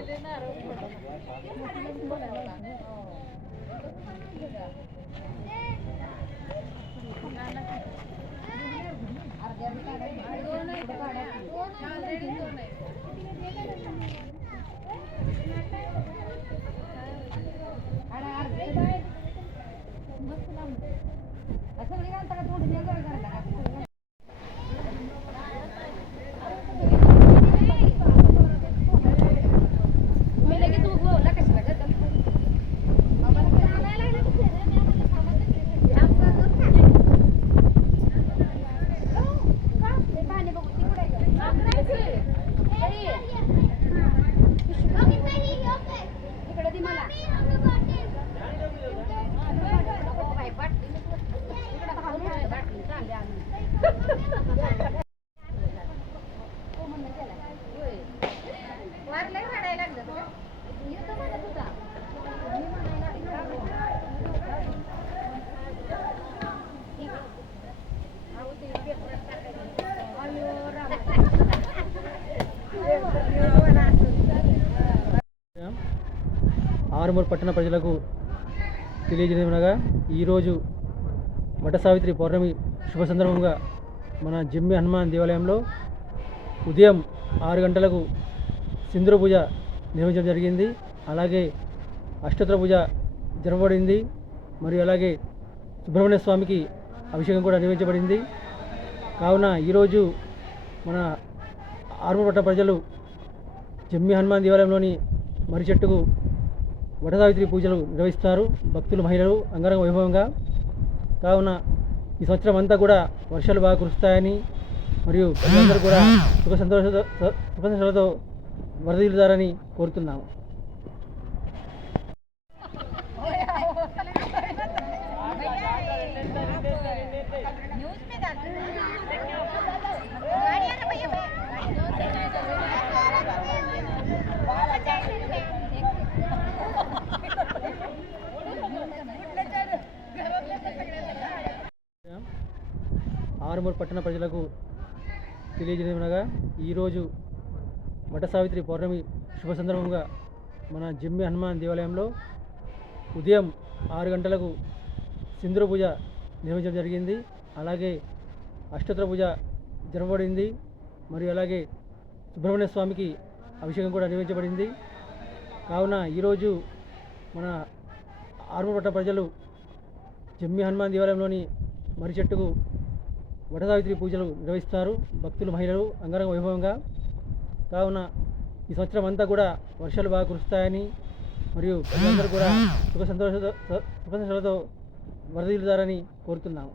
இல்லைன்னா ఆరుమూరు పట్టణ ప్రజలకు తెలియజేయమనగా ఈరోజు వట సావిత్రి పౌర్ణమి శుభ సందర్భంగా మన జమ్మి హనుమాన్ దేవాలయంలో ఉదయం ఆరు గంటలకు సింధుర పూజ నిర్వహించడం జరిగింది. అలాగే అష్టోత్తర పూజ జరపబడింది. మరియు అలాగే సుబ్రహ్మణ్య స్వామికి అభిషేకం కూడా నిర్వహించబడింది. కావున ఈరోజు మన ఆరుమూరు పట్టణ ప్రజలు జమ్మి హనుమాన్ దేవాలయంలోని మర్రి చెట్టుకు వటసావిత్రి పూజలు నిర్వహిస్తారు. భక్తులు మహిళలు అంగరంగ వైభవంగా. కావున ఈ సంవత్సరం అంతా కూడా వర్షాలు బాగా కురుస్తాయని మరియు ప్రజలందరూ కూడా సుఖ సంతోష సుఖ సంతోషాలతో వరదీలుతారని కోరుతున్నాము. ఆరుమూరు పట్టణ ప్రజలకు తెలియజేయమనగా ఈరోజు వట సావిత్రి పౌర్ణమి శుభ సందర్భంగా మన జమ్మి హనుమాన్ దేవాలయంలో ఉదయం ఆరు గంటలకు సింధుర పూజ నిర్వహించడం జరిగింది. అలాగే అష్టోత్తర పూజ జరపబడింది. మరియు అలాగే సుబ్రహ్మణ్య స్వామికి అభిషేకం కూడా నిర్వహించబడింది. కావున ఈరోజు మన ఆరుమూరు పట్టణ ప్రజలు జమ్మి హనుమాన్ దేవాలయంలోని మర్రి చెట్టుకు వటసావిత్రి పూజలు నిర్వహిస్తారు. భక్తులు మహిళలు అంగరంగ వైభవంగా. కావున ఈ సంవత్సరం అంతా కూడా వర్షాలు బాగా కురుస్తాయని మరియు ప్రజలందరూ కూడా సుఖ సంతోషాలతో సుఖ సంతోషాలతో వరదీలుతారని కోరుతున్నాము.